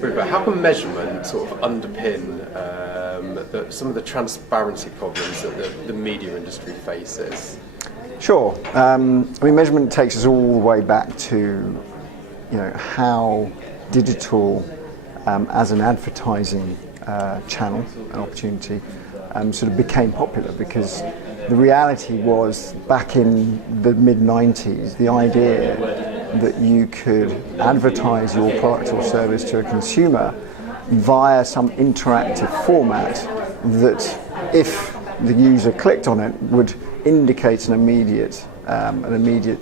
Rupert, how can measurement sort of underpin some of the transparency problems that the media industry faces? Sure. I mean, measurement takes us all the way back to, how digital as an advertising channel and opportunity sort of became popular, because the reality was, back in the mid-90s, the idea that you could advertise your product or service to a consumer via some interactive format that, if the user clicked on it, would indicate an immediate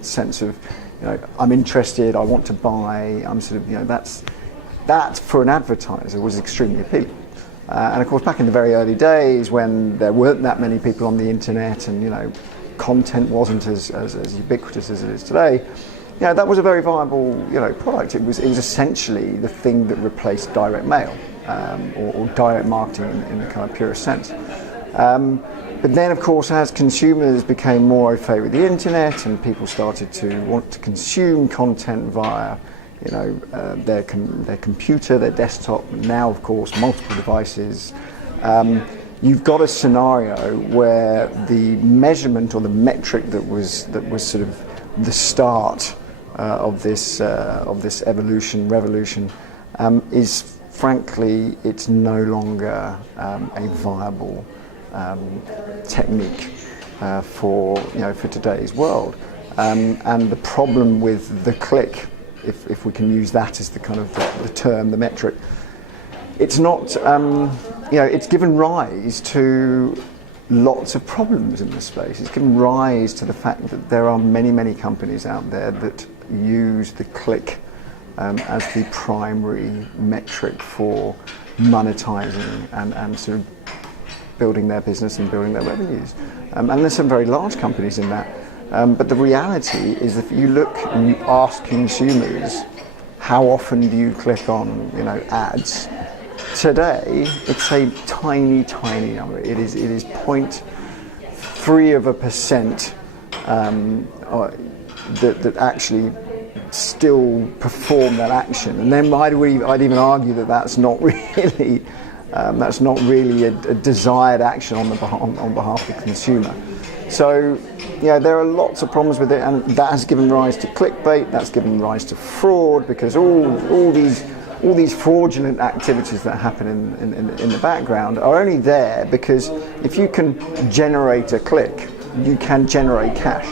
sense of, I'm interested, I want to buy, I'm sort of, that for an advertiser was extremely appealing. And of course, back in the very early days, when there weren't that many people on the internet and content wasn't as ubiquitous as it is today, that was a very viable product. It was essentially the thing that replaced direct mail or direct marketing in the kind of purest sense. But then, of course, as consumers became more au fait with the internet and people started to want to consume content via their computer, their desktop, now of course multiple devices, you've got a scenario where the measurement or the metric that was sort of the start of this revolution is, frankly, it's no longer a viable technique for today's world, and the problem with the click, if we can use that as the kind of the term, the metric, it's not, it's given rise to lots of problems in this space. It's given rise to the fact that there are many, many companies out there that use the click as the primary metric for monetizing and sort of building their business and building their revenues. And there's some very large companies in that. But the reality is, if you look and you ask consumers, how often do you click on ads? Today, it's a tiny, tiny number. It is 0.3% that actually still perform that action. And then I'd even argue that that's not really a desired action on behalf of the consumer. So, there are lots of problems with it, and that has given rise to clickbait. That's given rise to fraud, because all these fraudulent activities that happen in the background are only there because if you can generate a click, you can generate cash.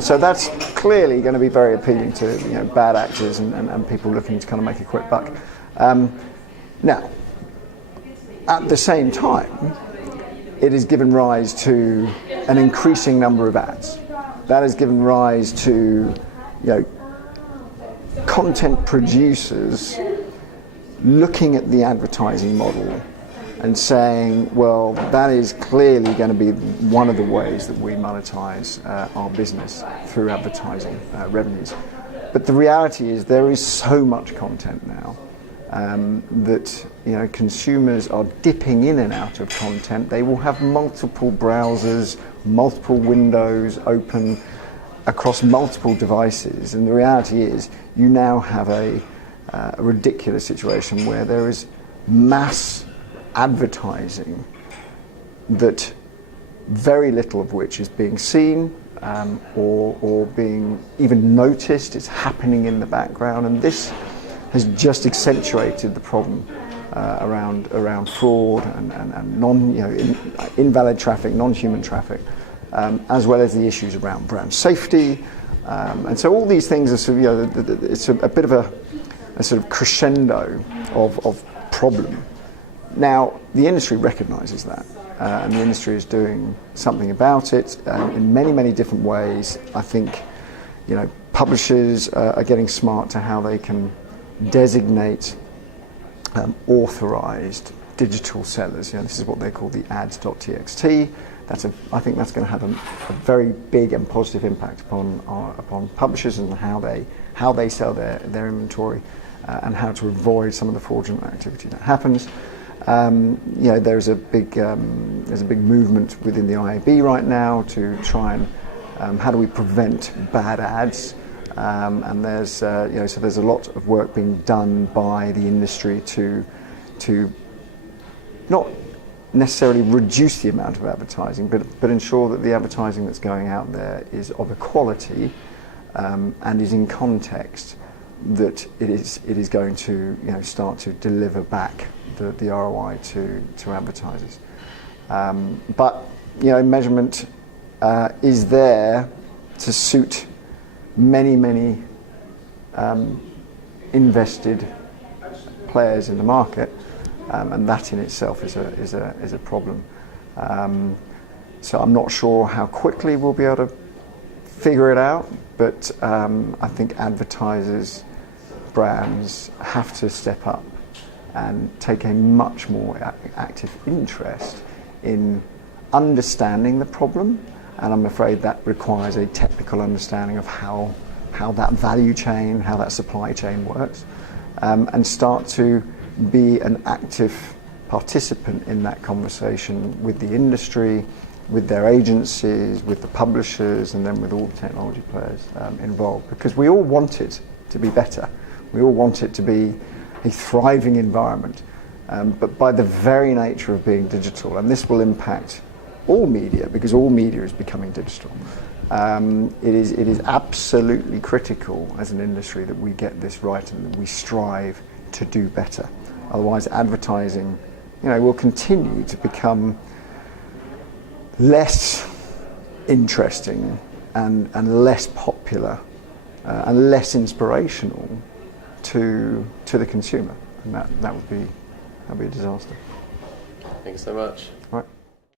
So that's clearly going to be very appealing to bad actors and people looking to kind of make a quick buck. Now, at the same time, it has given rise to an increasing number of ads. That has given rise to content producers looking at the advertising model and saying, well, that is clearly going to be one of the ways that we monetize our business, through advertising revenues. But the reality is, there is so much content now that consumers are dipping in and out of content. They will have multiple browsers, multiple windows open across multiple devices, and the reality is, you now have a ridiculous situation where there is mass advertising that very little of which is being seen or being even noticed. It's happening in the background, and this has just accentuated the problem around fraud and invalid traffic, non-human traffic, as well as the issues around brand safety, and so all these things are sort of, it's a bit of a sort of crescendo of problem. Now, the industry recognises that, and the industry is doing something about it in many, many different ways. I think publishers are getting smart to how they can designate authorized digital sellers. This is what they call the ads.txt. I think that's going to have a very big and positive impact upon publishers and how they sell their inventory and how to avoid some of the fraudulent activity that happens. There's a big movement within the IAB right now to try and how do we prevent bad ads and there's so there's a lot of work being done by the industry to not necessarily reduce the amount of advertising, but ensure that the advertising that's going out there is of a quality and is in context that it is going to start to deliver back the ROI to advertisers. But measurement is there to suit many invested players in the market, and that in itself is a problem. So I'm not sure how quickly we'll be able to figure it out, but I think advertisers, brands have to step up and take a much more active interest in understanding the problem, and I'm afraid that requires a technical understanding of how that value chain, how that supply chain works, and start to be an active participant in that conversation with the industry, with their agencies, with the publishers, and then with all the technology players involved, because we all want it to be better. We all want it to be a thriving environment, but by the very nature of being digital, and this will impact all media because all media is becoming digital, it is absolutely critical as an industry that we get this right and that we strive to do better. Otherwise, advertising, will continue to become less interesting and less popular and less inspirational to the consumer, and that would be a disaster. Thanks so much.